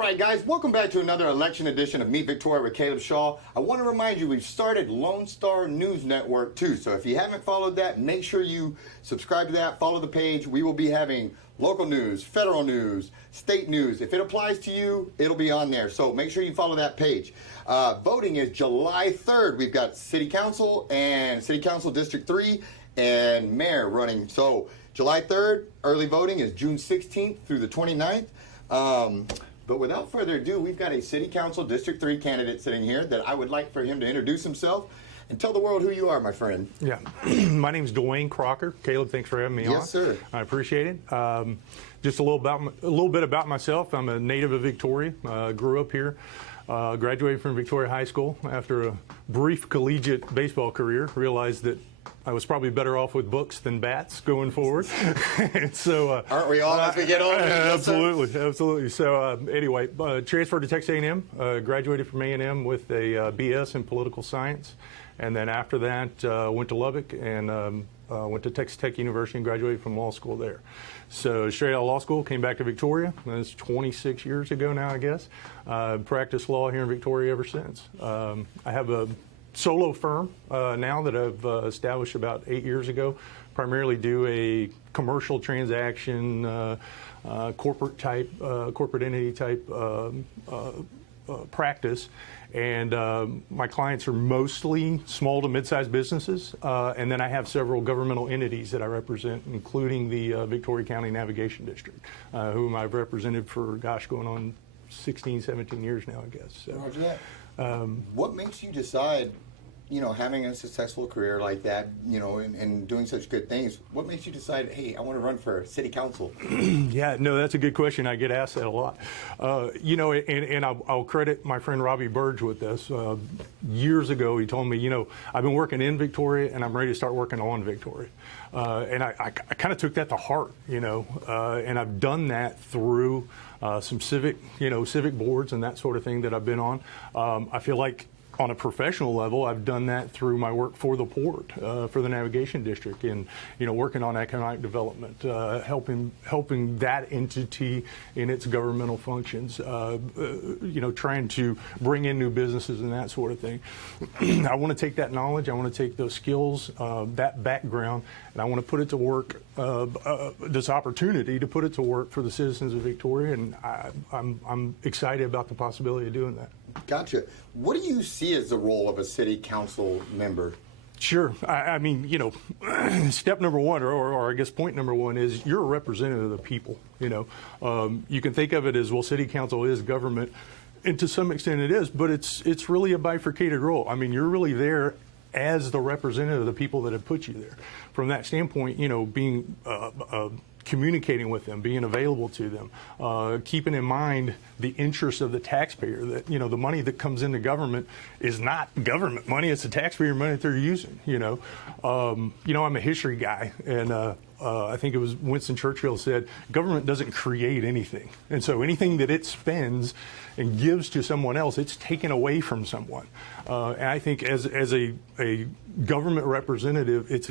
right, guys, welcome back to another election edition of Meet Victoria with Caleb Shaw. I want to remind you we've started Lone Star News Network too, so if you haven't followed that, make sure you subscribe to that, follow the page. We will be having local news, federal news, state news. If it applies to you, it'll be on there, so make sure you follow that page. Voting is July 3rd. We've got City Council and City Council District 3 and Mayor running. So July 3rd, early voting is June 16th through the 29th. But without further ado, we've got a City Council District 3 candidate sitting here that I would like for him to introduce himself and tell the world who you are, my friend. Yeah, my name's Dwayne Crocker. Caleb, thanks for having me on. Yes, sir. I appreciate it. Just a little bit about myself. I'm a native of Victoria. Grew up here. Graduated from Victoria High School after a brief collegiate baseball career. Realized that I was probably better off with books than bats going forward. So aren't we all as we get older? Absolutely, absolutely. So anyway, transferred to Texas A&M. Graduated from A&M with a BS in political science, and then after that went to Lubbock and went to Texas Tech University and graduated from law school there. So straight out of law school, came back to Victoria. That's 26 years ago now, I guess. Practiced law here in Victoria ever since. I have a solo firm now that I've established about 8 years ago. Primarily do a commercial transaction, corporate entity type practice. And my clients are mostly small to mid-sized businesses, and then I have several governmental entities that I represent, including the Victoria County Navigation District, whom I've represented for, gosh, going on 16, 17 years now, I guess. So, Roger that. What makes you decide, you know, having a successful career like that, you know, and doing such good things, what makes you decide, hey, I want to run for city council? Yeah, no, that's a good question. I get asked that a lot. You know, and I'll credit my friend Robbie Burge with this. Years ago, he told me, you know, I've been working in Victoria and I'm ready to start working on Victoria. And I kind of took that to heart, you know, and I've done that through some civic boards and that sort of thing that I've been on. I feel like on a professional level, I've done that through my work for the port, for the navigation district, and working on economic development, helping that entity in its governmental functions, trying to bring in new businesses and that sort of thing. I want to take that knowledge, I want to take those skills, that background, and I want to put it to work, this opportunity to put it to work for the citizens of Victoria, and I'm excited about the possibility of doing that. Gotcha. What do you see as the role of a city council member? Sure. I mean, step number one, or I guess point number one is you're a representative of the people. You can think of it as, well, city council is government, and to some extent it is, but it's really a bifurcated role. I mean, you're really there as the representative of the people that have put you there. From that standpoint, being communicating with them, being available to them, keeping in mind the interests of the taxpayer, that the money that comes into government is not government money, it's the taxpayer money that they're using. I'm a history guy, and I think it was Winston Churchill said, government doesn't create anything, and so anything that it spends and gives to someone else, it's taken away from someone. And I think as a government representative, it's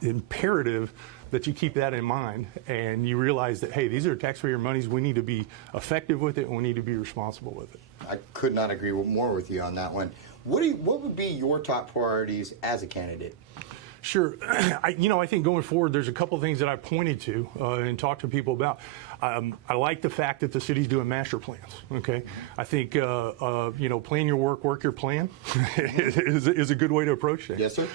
imperative that you keep that in mind and you realize that, hey, these are taxpayer monies. We need to be effective with it and we need to be responsible with it. I could not agree more with you on that one. What would be your top priorities as a candidate? Sure. I think going forward, there's a couple of things that I pointed to and talked to people about. I like the fact that the city's doing master plans. Okay, I think plan your work your plan is a good way to approach that. Yes, sir.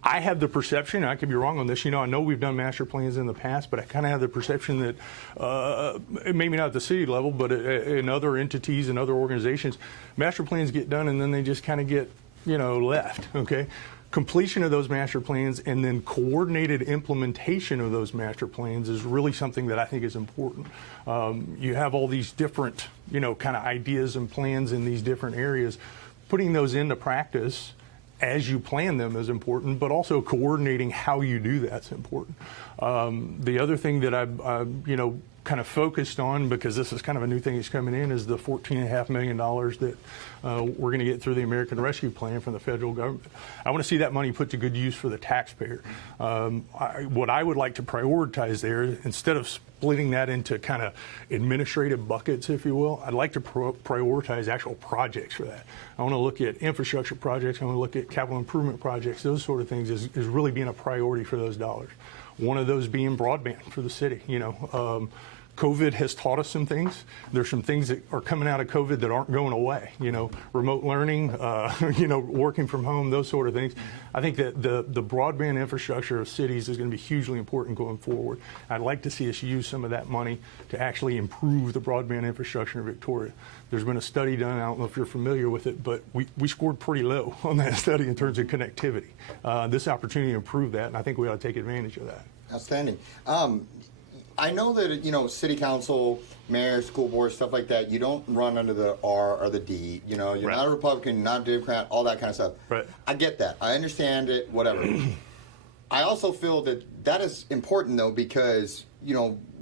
I have the perception, I could be wrong on this, I know we've done master plans in the past, but I kind of have the perception that maybe not at the city level, but in other entities and other organizations, master plans get done and then they just kind of get, left, okay? Completion of those master plans and then coordinated implementation of those master plans is really something that I think is important. You have all these different, kind of ideas and plans in these different areas. Putting those into practice as you plan them is important, but also coordinating how you do that's important. The other thing that I kind of focused on, because this is kind of a new thing that's coming in, is the $14.5 million that we're going to get through the American Rescue Plan from the federal government. I want to see that money put to good use for the taxpayer. What I would like to prioritize there, instead of splitting that into kind of administrative buckets, if you will, I'd like to prioritize actual projects for that. I want to look at infrastructure projects. I want to look at capital improvement projects. Those sort of things is really being a priority for those dollars. One of those being broadband for the city. COVID has taught us some things. There's some things that are coming out of COVID that aren't going away. Remote learning, working from home, those sort of things. I think that the broadband infrastructure of cities is going to be hugely important going forward. I'd like to see us use some of that money to actually improve the broadband infrastructure in Victoria. There's been a study done, I don't know if you're familiar with it, but we scored pretty low on that study in terms of connectivity. This opportunity to improve that, and I think we ought to take advantage of that. Outstanding. I know that, city council, mayor, school board, stuff like that, you don't run under the R or the D. You're right. not a Republican, you're not a Democrat, all that kind of stuff. Right. I get that. I understand it, whatever. I also feel that is important, though, because,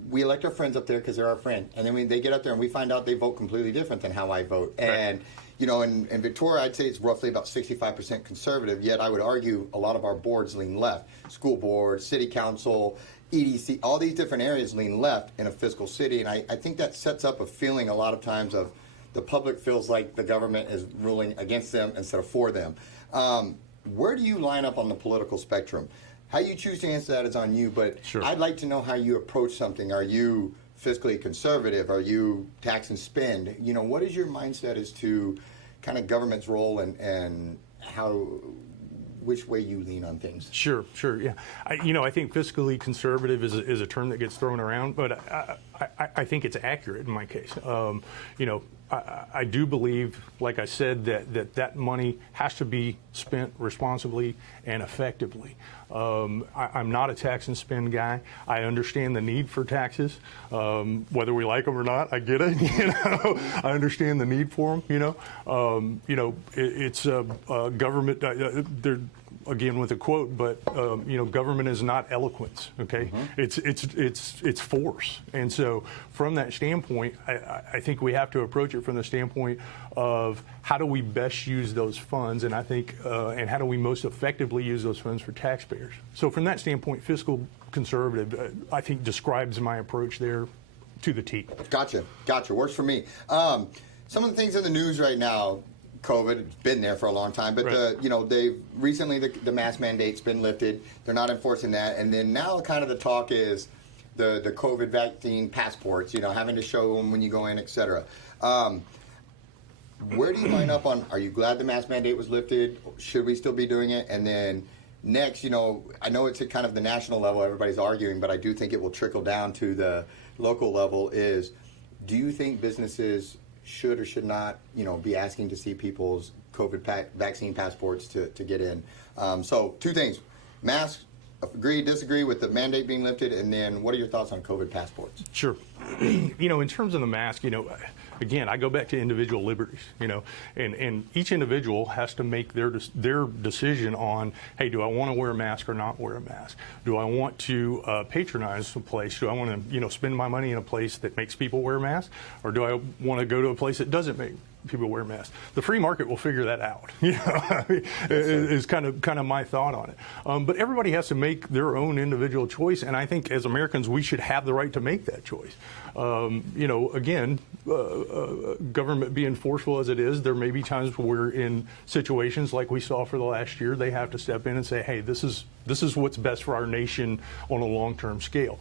we elect our friends up there because they're our friend. And then when they get up there and we find out they vote completely different than how I vote. Right. And, in Victoria, I'd say it's roughly about 65% conservative, yet I would argue a lot of our boards lean left. School board, city council, EDC, all these different areas lean left in a fiscal city. And I think that sets up a feeling a lot of times of the public feels like the government is ruling against them instead of for them. Where do you line up on the political spectrum? How you choose to answer that is on you, but Sure. I'd like to know how you approach something. Are you fiscally conservative? Are you tax and spend? What is your mindset as to kind of government's role and which way you lean on things? Sure, yeah. I think fiscally conservative is a term that gets thrown around, but I think it's accurate in my case. I do believe, like I said, that money has to be spent responsibly and effectively. I'm not a tax and spend guy. I understand the need for taxes, whether we like them or not. I get it. I understand the need for them. It's government. They're again with a quote, but government is not eloquence. Okay, it's force, and so from that standpoint, I think we have to approach it from the standpoint of how do we best use those funds, and I think and how do we most effectively use those funds for taxpayers. So from that standpoint, fiscal conservative, I think describes my approach there to the T. Gotcha. Works for me. Some of the things in the news right now. COVID, it's been there for a long time, but right. They've recently the mask mandate's been lifted. They're not enforcing that, and then now kind of the talk is the COVID vaccine passports. Having to show them when you go in, etc. Where do you line up on? Are you glad the mask mandate was lifted? Should we still be doing it? And then next, I know it's at kind of the national level. Everybody's arguing, but I do think it will trickle down to the local level. Do you think businesses should or should not, be asking to see people's COVID vaccine passports to get in? So two things: masks, agree, disagree with the mandate being lifted, and then what are your thoughts on COVID passports? Sure. In terms of the mask, again, I go back to individual liberties, and each individual has to make their decision on, hey, do I want to wear a mask or not wear a mask? Do I want to patronize a place? Do I want to, spend my money in a place that makes people wear masks? Or do I want to go to a place that doesn't make people wear masks? The free market will figure that out, is kind of my thought on it. But everybody has to make their own individual choice, and I think as Americans, we should have the right to make that choice. Again, government being forceful as it is, there may be times where we're in situations like we saw for the last year, they have to step in and say, hey, this is what's best for our nation on a long-term scale.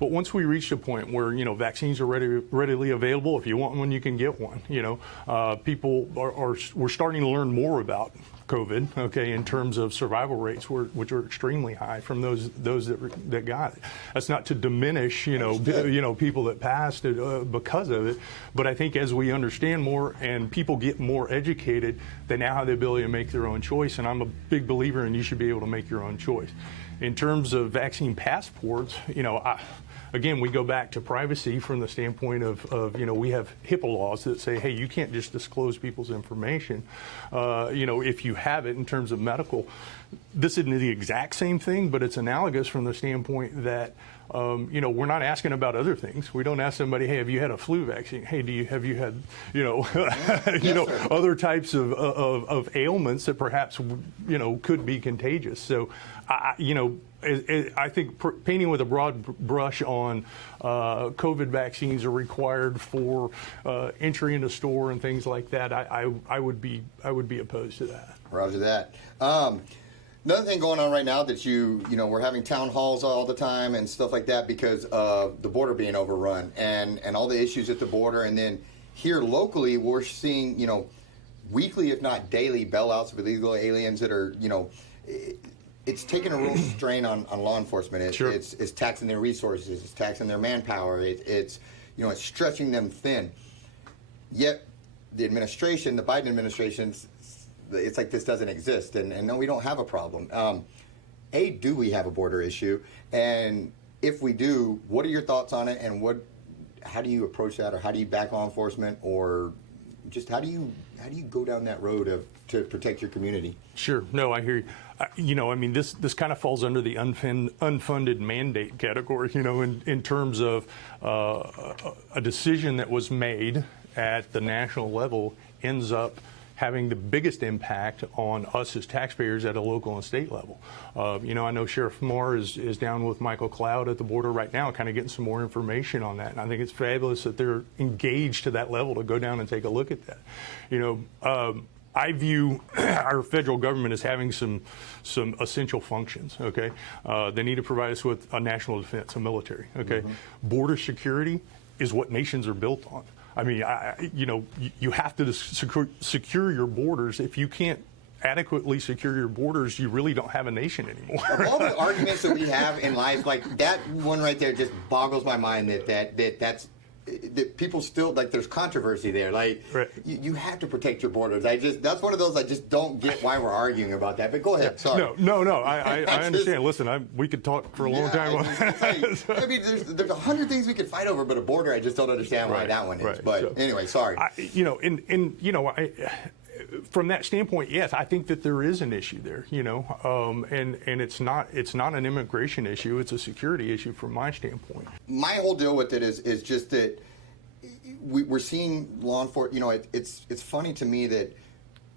But once we reach a point where, vaccines are readily available, if you want one, you can get one. People we're starting to learn more about COVID, okay, in terms of survival rates, which are extremely high from those that got it. That's not to diminish, people that passed it because of it, but I think as we understand more and people get more educated, they now have the ability to make their own choice, and I'm a big believer in you should be able to make your own choice. In terms of vaccine passports, again, we go back to privacy from the standpoint of we have HIPAA laws that say, hey, you can't just disclose people's information, if you have it in terms of medical. This isn't the exact same thing, but it's analogous from the standpoint that we're not asking about other things. We don't ask somebody, hey, have you had a flu vaccine? Hey, have you had, other types of ailments that perhaps, could be contagious. So, I think painting with a broad brush on COVID vaccines are required for entry into store and things like that. I would be opposed to that. Roger that. Another thing going on right now that we're having town halls all the time and stuff like that because of the border being overrun and all the issues at the border. And then here locally, we're seeing, weekly, if not daily, bailouts of illegal aliens that are, it's taking a real strain on law enforcement. Sure. It's taxing their resources. It's taxing their manpower. It's stretching them thin. Yet the administration, the Biden administration, it's like this doesn't exist, and no, we don't have a problem. Do we have a border issue? And if we do, what are your thoughts on it? And how do you approach that, or how do you back law enforcement, or just how do you go down that road to protect your community? Sure. No, I hear you. This kind of falls under the unfunded mandate category. In terms of a decision that was made at the national level ends up having the biggest impact on us as taxpayers at a local and state level. I know Sheriff Moore is down with Michael Cloud at the border right now, kind of getting some more information on that. And I think it's fabulous that they're engaged to that level to go down and take a look at that. I view our federal government as having some essential functions. Okay, they need to provide us with a national defense, a military. Okay, border security is what nations are built on. You have to secure your borders. If you can't adequately secure your borders, you really don't have a nation anymore. Of all the arguments that we have in life, like that one right there just boggles my mind that people still, like, there's controversy there. Like, right. you have to protect your borders. That's one of those I just don't get why we're arguing about that. But go ahead. Sorry. No. I understand. Listen, we could talk for a long time. There's 100 things we could fight over, but a border, I just don't understand why that one is. Right. But anyway, sorry. From that standpoint, yes, I think that there is an issue there, and it's not an immigration issue; it's a security issue from my standpoint. My whole deal with it is just that we're seeing law enforcement. It's funny to me that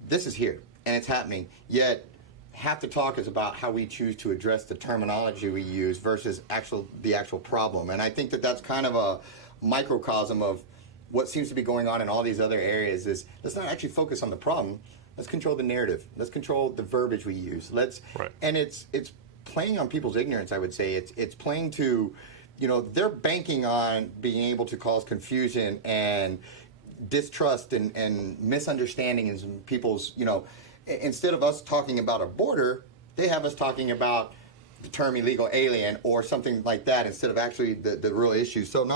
this is here and it's happening, yet half the talk is about how we choose to address the terminology we use versus the actual problem. And I think that that's kind of a microcosm of what seems to be going on in all these other areas. Is let's not actually focus on the problem. Let's control the narrative. Let's control the verbiage we use. And it's playing on people's ignorance, I would say. It's playing to, they're banking on being able to cause confusion and distrust and misunderstanding in people's, instead of us talking about a border, they have us talking about the term illegal alien or something like that instead of actually the real issue. So no,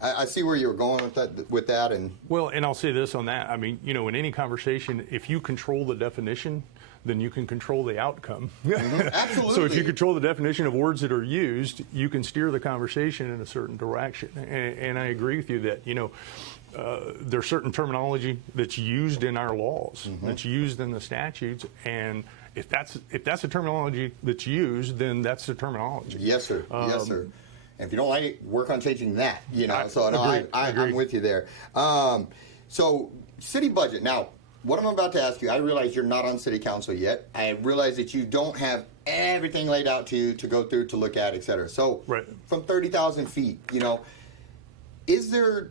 I see where you were going with that. And well, and I'll say this on that. In any conversation, if you control the definition, then you can control the outcome. Absolutely. So if you control the definition of words that are used, you can steer the conversation in a certain direction. And I agree with you that, there's certain terminology that's used in our laws, that's used in the statutes, and if that's the terminology that's used, then that's the terminology. Yes, sir. Yes, sir. And if you don't like it, work on changing that. I'm with you there. So city budget. Now, what I'm about to ask you, I realize you're not on city council yet. I realize that you don't have everything laid out to you to go through, to look at, et cetera. So from 30,000 feet, is there,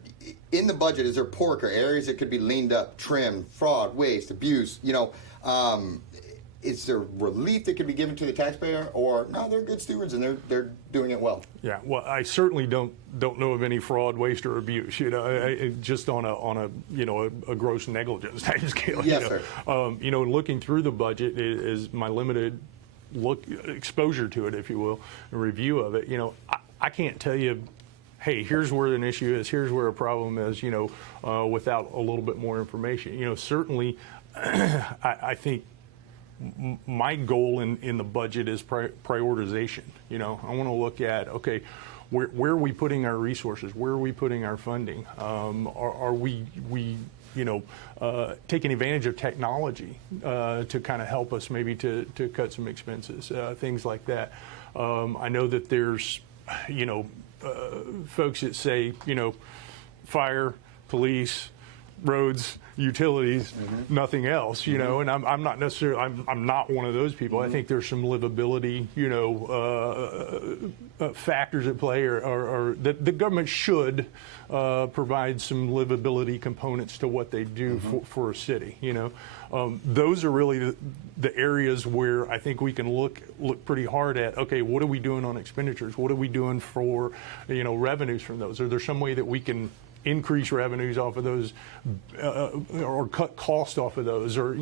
in the budget, is there pork or areas that could be leaned up, trimmed, fraud, waste, abuse, is there relief that could be given to the taxpayer, or no, they're good stewards and they're doing it well? Yeah, well, I certainly don't know of any fraud, waste, or abuse. Just on a gross negligence type scale. Yes, sir. Looking through the budget is my limited exposure to it, if you will, a review of it. I can't tell you, hey, here's where an issue is, here's where a problem is, without a little bit more information. Certainly, I think my goal in the budget is prioritization. I want to look at, okay, where are we putting our resources? Where are we putting our funding? Are we taking advantage of technology to kind of help us maybe to cut some expenses, things like that. I know that there's, folks that say, fire, police, roads, utilities, nothing else, and I'm not necessarily, I'm not one of those people. I think there's some livability, factors at play, or that the government should provide some livability components to what they do for a city. Those are really the areas where I think we can look pretty hard at. Okay, what are we doing on expenditures? What are we doing for revenues from those? Are there some way that we can increase revenues off of those, or cut cost off of those, or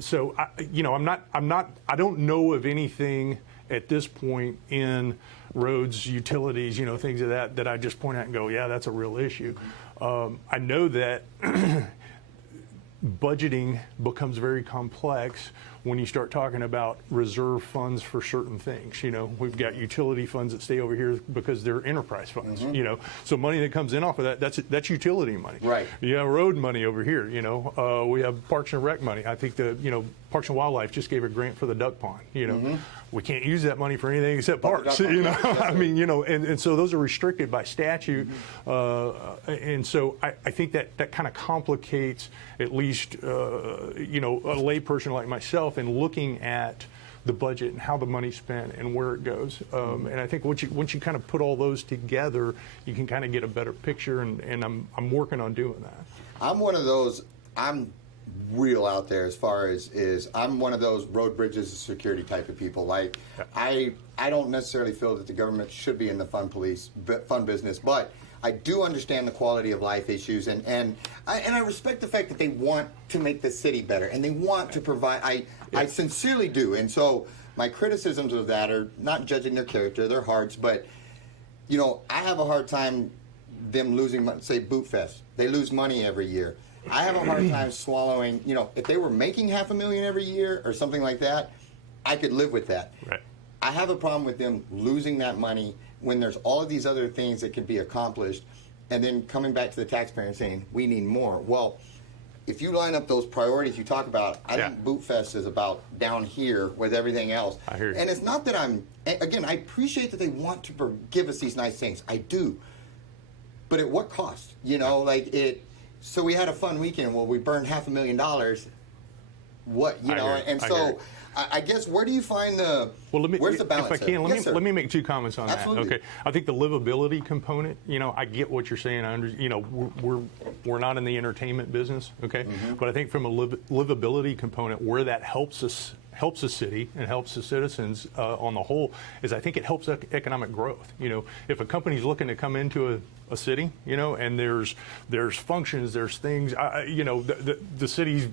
so I don't know of anything at this point in roads, utilities, things of that I just point out and go, yeah, that's a real issue. I know that budgeting becomes very complex when you start talking about reserve funds for certain things. We've got utility funds that stay over here because they're enterprise funds. So money that comes in off of that's utility money. Right. You have road money over here. We have Parks and Rec money. I think the Parks and Wildlife just gave a grant for the duck pond. We can't use that money for anything except parks. I mean, and so those are restricted by statute. And so I think that kind of complicates at least a layperson like myself in looking at the budget and how the money's spent and where it goes. And I think once you kind of put all those together, you can kind of get a better picture. And I'm working on doing that. I'm one of those. I'm real out there as far as I'm one of those road, bridges, and security type of people. Like, I don't necessarily feel that the government should be in the fund business, but I do understand the quality of life issues, and I respect the fact that they want to make the city better and they want to provide. I sincerely do, and so my criticisms of that are not judging their character, their hearts, but I have a hard time them losing money. Say Boot Fest, they lose money every year. I have a hard time swallowing, if they were making $500,000 every year or something like that, I could live with that. Right. I have a problem with them losing that money when there's all of these other things that could be accomplished, and then coming back to the taxpayer and saying, we need more. Well, if you line up those priorities you talk about, I think Boot Fest is about down here with everything else. I hear you. And it's not that I appreciate that they want to give us these nice things. I do. But at what cost? So we had a fun weekend. Well, we burned $500,000. What, and so I guess where do you find where's the balance? If I can, Yes, let me make two comments on Absolutely. that. Okay, I think the livability component. I get what you're saying. We're not in the entertainment business. Okay, but I think from a livability component, where that helps the city and helps the citizens on the whole, is I think it helps economic growth. If a company's looking to come into a city, and there's functions, there's things, the city's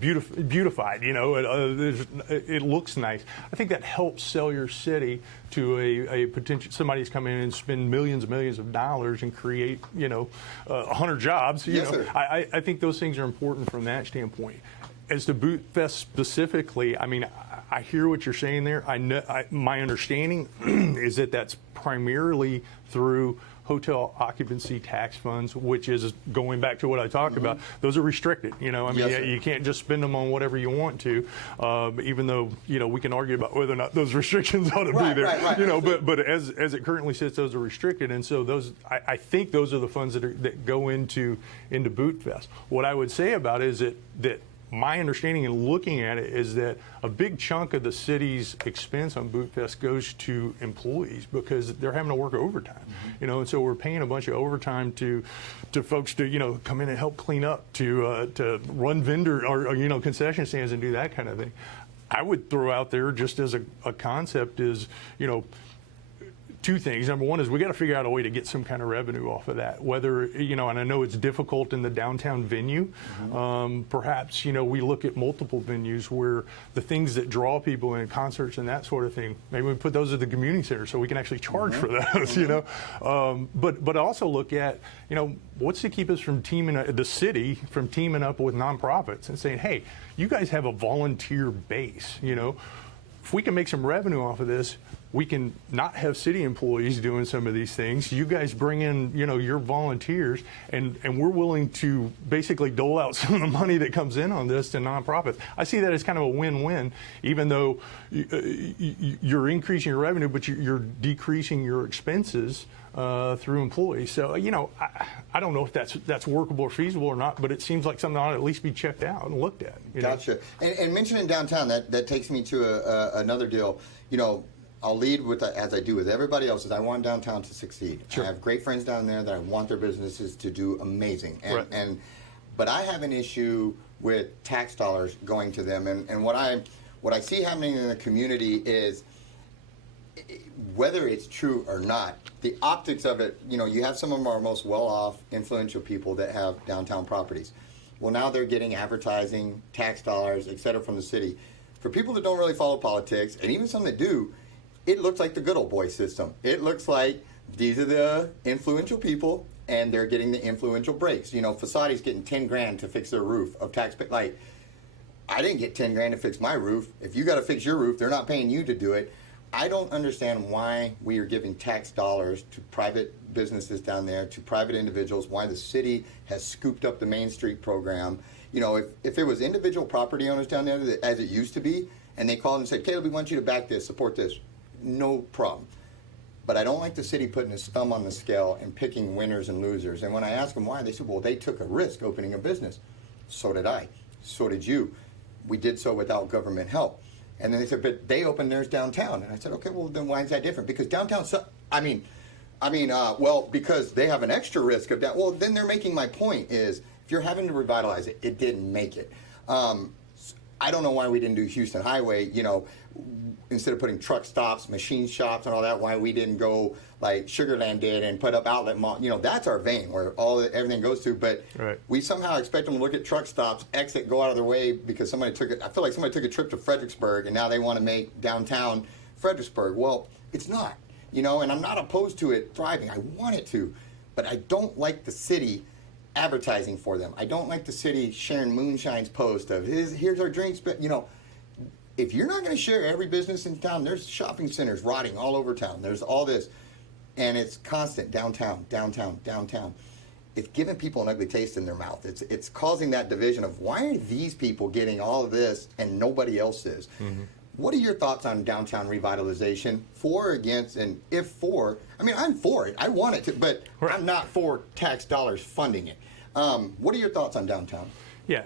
beautified, it looks nice. I think that helps sell your city to a potential, somebody's come in and spend millions and millions of dollars and create, 100 jobs. Yes, sir. I think those things are important from that standpoint. As to Boot Fest specifically, I mean, I hear what you're saying there. My understanding is that that's primarily through hotel occupancy tax funds, which is going back to what I talked about. Those are restricted. Yes, you can't just spend them on whatever you want to, even though, we can argue about whether or not those restrictions ought to be there. Right. But as it currently sits, those are restricted. And so I think those are the funds that go into Boot Fest. What I would say about it is that my understanding in looking at it is that a big chunk of the city's expense on Boot Fest goes to employees because they're having to work overtime, and so we're paying a bunch of overtime to folks to come in and help clean up, to run vendor or concession stands and do that kind of thing. I would throw out there just as a concept is two things. Number one is we got to figure out a way to get some kind of revenue off of that. Whether, and I know it's difficult in the downtown venue. Perhaps, we look at multiple venues where the things that draw people in, concerts and that sort of thing, maybe we put those at the community center so we can actually charge for those, But also look at, what's to keep us from the city from teaming up with nonprofits and saying, hey, you guys have a volunteer base, if we can make some revenue off of this, we can not have city employees doing some of these things. You guys bring in, your volunteers, and we're willing to basically dole out some of the money that comes in on this to nonprofits. I see that as kind of a win-win, even though you're increasing your revenue, but you're decreasing your expenses through employees. So, I don't know if that's workable or feasible or not, but it seems like something that ought to at least be checked out and looked at. Gotcha. And mentioning downtown, that takes me to another deal. I'll lead with, as I do with everybody else, is I want downtown to succeed. Sure. I have great friends down there that I want their businesses to do amazing. Right. But I have an issue with tax dollars going to them. And what I see happening in the community is, whether it's true or not, the optics of it, you have some of our most well-off, influential people that have downtown properties. Well, now they're getting advertising, tax dollars, et cetera, from the city. For people that don't really follow politics, and even some that do, it looks like the good old boy system. It looks like these are the influential people, and they're getting the influential breaks. Fasadi's getting 10 grand to fix their roof of taxpayer. Like, I didn't get 10 grand to fix my roof. If you got to fix your roof, they're not paying you to do it. I don't understand why we are giving tax dollars to private businesses down there, to private individuals, why the city has scooped up the Main Street program. If it was individual property owners down there, as it used to be, and they called and said, Caleb, we want you to back this, support this, no problem. But I don't like the city putting its thumb on the scale and picking winners and losers. And when I asked them why, they said, well, they took a risk opening a business. So did I. So did you. We did so without government help. And then they said, but they opened theirs downtown. And I said, okay, well, then why is that different? Because downtown, because they have an extra risk of that. Well, then they're making my point is, if you're having to revitalize it, it didn't make it. I don't know why we didn't do Houston Highway, instead of putting truck stops, machine shops, and all that, why we didn't go like Sugarland did and put up outlet mall. That's our vein where everything goes to. But right. We somehow expect them to look at truck stops, exit, go out of their way because I feel like somebody took a trip to Fredericksburg and now they want to make downtown Fredericksburg. Well, it's not, and I'm not opposed to it thriving. I want it to, but I don't like the city advertising for them. I don't like the city sharing Moonshine's post of here's our drinks, but if you're not going to share every business in town, there's shopping centers rotting all over town. There's all this, and it's constant downtown. It's giving people an ugly taste in their mouth. It's causing that division of why are these people getting all of this and nobody else is. Mm-hmm. What are your thoughts on downtown revitalization? For or against? And if for, I'm for it. I want it to, but right. I'm not for tax dollars funding it. What are your thoughts on downtown? Yeah,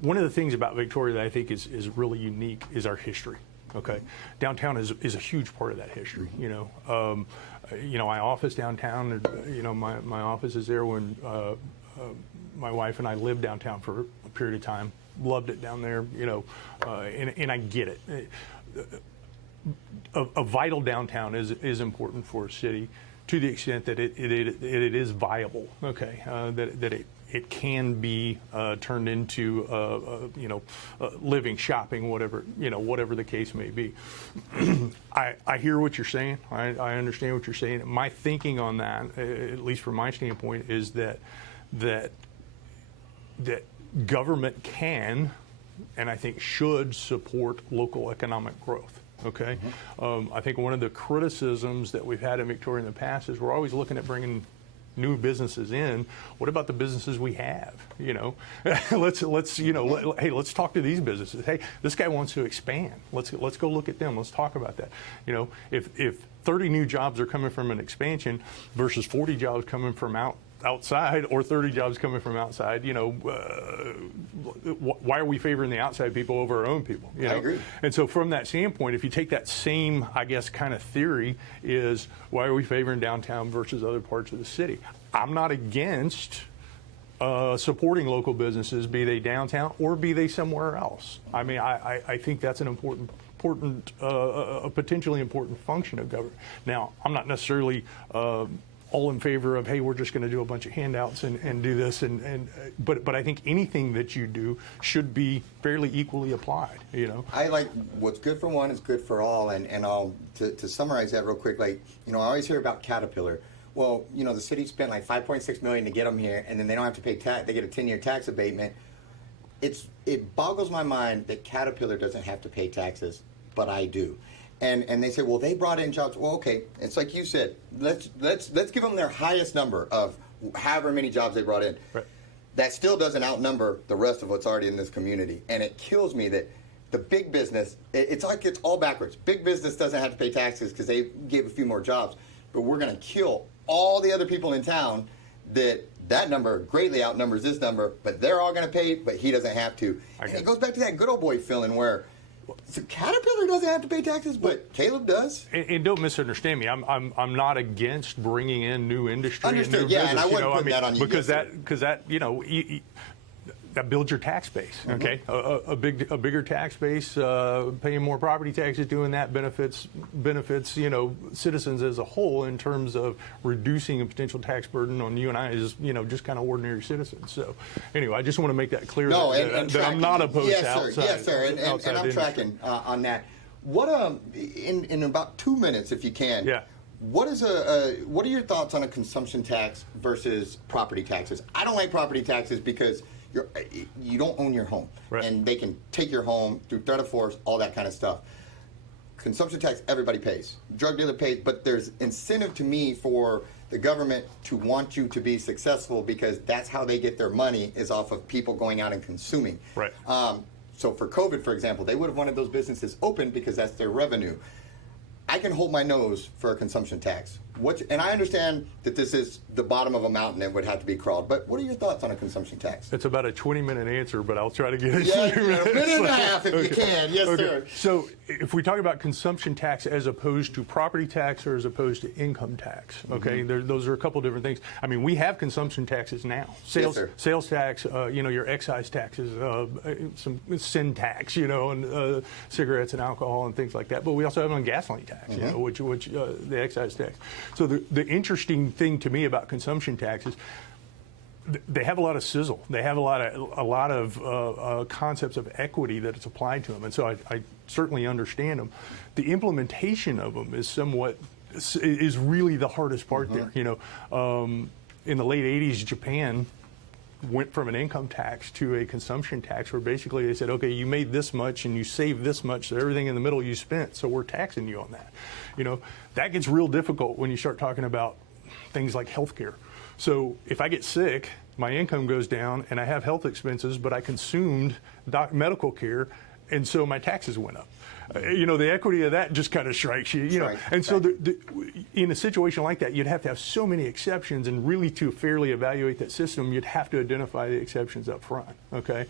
one of the things about Victoria that I think is really unique is our history. Okay, downtown is a huge part of that history. I office downtown. My office is there when my wife and I lived downtown for a period of time. Loved it down there, and I get it. A vital downtown is important for a city to the extent that it is viable. Okay, that it can be turned into living, shopping, whatever the case may be. I hear what you're saying. I understand what you're saying. My thinking on that, at least from my standpoint, is that government can, and I think should, support local economic growth. Okay, I think one of the criticisms that we've had in Victoria in the past is we're always looking at bringing new businesses in. What about the businesses we have? Let's talk to these businesses. Hey, this guy wants to expand. Let's go look at them. Let's talk about that. If 30 new jobs are coming from an expansion versus 40 jobs coming from outside, or 30 jobs coming from outside, why are we favoring the outside people over our own people? I agree. And so from that standpoint, if you take that same, I guess, kind of theory, is why are we favoring downtown versus other parts of the city? I'm not against supporting local businesses, be they downtown or be they somewhere else. I think that's an a potentially important function of government. Now, I'm not necessarily all in favor of, hey, we're just going to do a bunch of handouts and do this, but I think anything that you do should be fairly equally applied. I like what's good for one is good for all, and I'll to summarize that real quick. I always hear about Caterpillar. Well, the city spent like $5.6 million to get them here, and then they don't have to pay tax. They get a 10-year tax abatement. it boggles my mind that Caterpillar doesn't have to pay taxes, but I do. And they say, well, they brought in jobs. Well, okay, it's like you said. Let's give them their highest number of however many jobs they brought in. Right. That still doesn't outnumber the rest of what's already in this community. And it kills me that the big business, it's like it's all backwards. Big business doesn't have to pay taxes because they gave a few more jobs, but we're going to kill all the other people in town that number greatly outnumbers this number, but they're all going to pay, but he doesn't have to. And it goes back to that good old boy feeling where so Caterpillar doesn't have to pay taxes, but Caleb does. And don't misunderstand me. I'm not against bringing in new industry Understood. and new Yeah, business. and I wouldn't put that on you. Because Yes, that that builds your tax base. Okay, a bigger tax base, paying more property taxes, doing that benefits citizens as a whole in terms of reducing a potential tax burden on you and I as just kind of ordinary citizens. So anyway, I just want to make that clear that I'm not opposed to outside. Yes, sir. And I'm industry. tracking on that. What in about 2 minutes, if you can. Yeah. What are your thoughts on a consumption tax versus property taxes? I don't like property taxes because you don't own your home, right. And they can take your home through threat of force, all that kind of stuff. Consumption tax, everybody pays. Drug dealer pays, but there's incentive to me for the government to want you to be successful because that's how they get their money is off of people going out and consuming. Right. So for COVID, for example, they would have wanted those businesses open because that's their revenue. I can hold my nose for a consumption tax. And I understand that this is the bottom of a mountain that would have to be crawled, but what are your thoughts on a consumption tax? It's about a 20-minute answer, but I'll try to get it. Yeah, a minute and a half if you can. Yes, sir. So if we talk about consumption tax as opposed to property tax or as opposed to income tax, okay, those are a couple different things. I mean, we have consumption taxes now. Sales tax, your excise taxes, some sin tax, and cigarettes and alcohol and things like that. But we also have on gasoline tax, which the excise tax. So the interesting thing to me about consumption taxes, they have a lot of sizzle. They have a lot of concepts of equity that it's applied to them, and so I certainly understand them. The implementation of them is really the hardest part there. In the late '80s, Japan went from an income tax to a consumption tax, where basically they said, okay, you made this much and you saved this much, so everything in the middle you spent, so we're taxing you on that. That gets real difficult when you start talking about things like healthcare. So if I get sick, my income goes down and I have health expenses, but I consumed medical care, and so my taxes went up. The equity of that just kind of strikes you, Right. And so in a situation like that, you'd have to have so many exceptions, and really to fairly evaluate that system, you'd have to identify the exceptions up front, okay?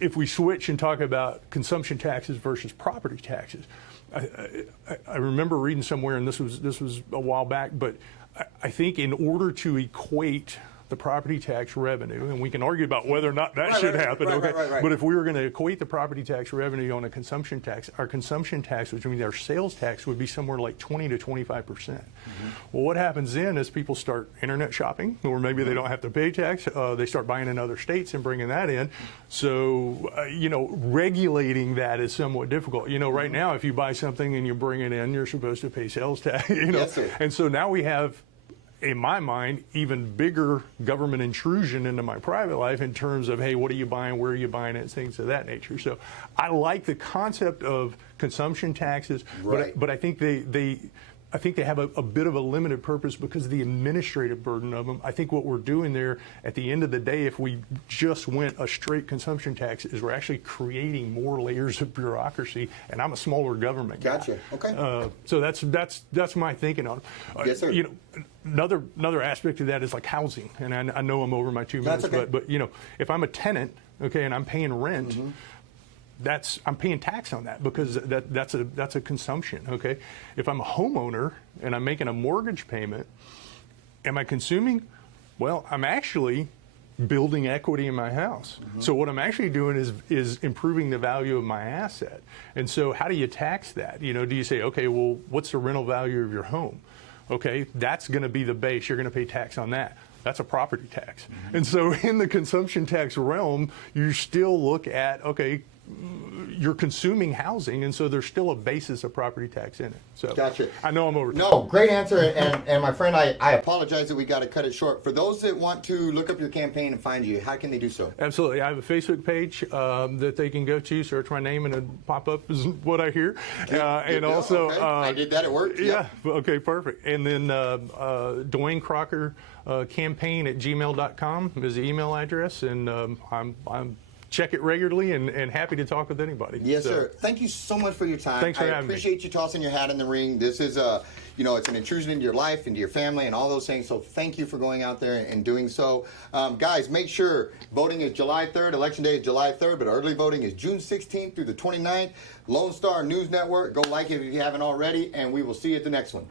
If we switch and talk about consumption taxes versus property taxes, I remember reading somewhere, and this was a while back, but I think in order to equate the property tax revenue, and we can argue about whether or not that should happen, okay? Right. But if we were going to equate the property tax revenue on a consumption tax, our consumption tax, which means our sales tax, would be somewhere like 20 to 25%. Well, what happens then is people start internet shopping, or maybe they don't have to pay tax. They start buying in other states and bringing that in. So, regulating that is somewhat difficult. Right now, if you buy something and you bring it in, you're supposed to pay sales tax. Yes, sir. And so now we have, in my mind, even bigger government intrusion into my private life in terms of, hey, what are you buying, where are you buying it, things of that nature. So I like the concept of consumption taxes, right. but I think they have a bit of a limited purpose because of the administrative burden of them. I think what we're doing there at the end of the day, if we just went a straight consumption tax, is we're actually creating more layers of bureaucracy, and I'm a smaller government guy. Gotcha. Okay. So that's my thinking on it. Yes, sir. Another aspect of that is like housing, and I know I'm over my 2 minutes, That's okay. but if I'm a tenant, okay, and I'm paying rent, I'm paying tax on that because that's a consumption, okay? If I'm a homeowner and I'm making a mortgage payment, am I consuming? Well, I'm actually building equity in my house. So what I'm actually doing is improving the value of my asset. And so how do you tax that? Do you say, okay, well, what's the rental value of your home? Okay, that's going to be the base. You're going to pay tax on that. That's a property tax. And so in the consumption tax realm, you still look at, okay, you're consuming housing, and so there's still a basis of property tax in it. So Gotcha. I know I'm over. No, great answer. And my friend, I apologize that we got to cut it short. For those that want to look up your campaign and find you, how can they do so? Absolutely. I have a Facebook page that they can go to, search my name, and it'll pop up is what I hear. And also, okay. I did that at work. Yeah. Okay, perfect. And then Dwayne Crocker campaign at gmail.com is the email address. And I'm check it regularly and happy to talk with anybody. Yes, sir. Thank you so much for your time. Thanks for having me. I appreciate you tossing your hat in the ring. This is it's an intrusion into your life, into your family, and all those things. So thank you for going out there and doing so. Guys, make sure voting is July 3rd. Election day is July 3rd, but early voting is June 16th through the 29th. Lone Star News Network. Go like it if you haven't already, and we will see you at the next one.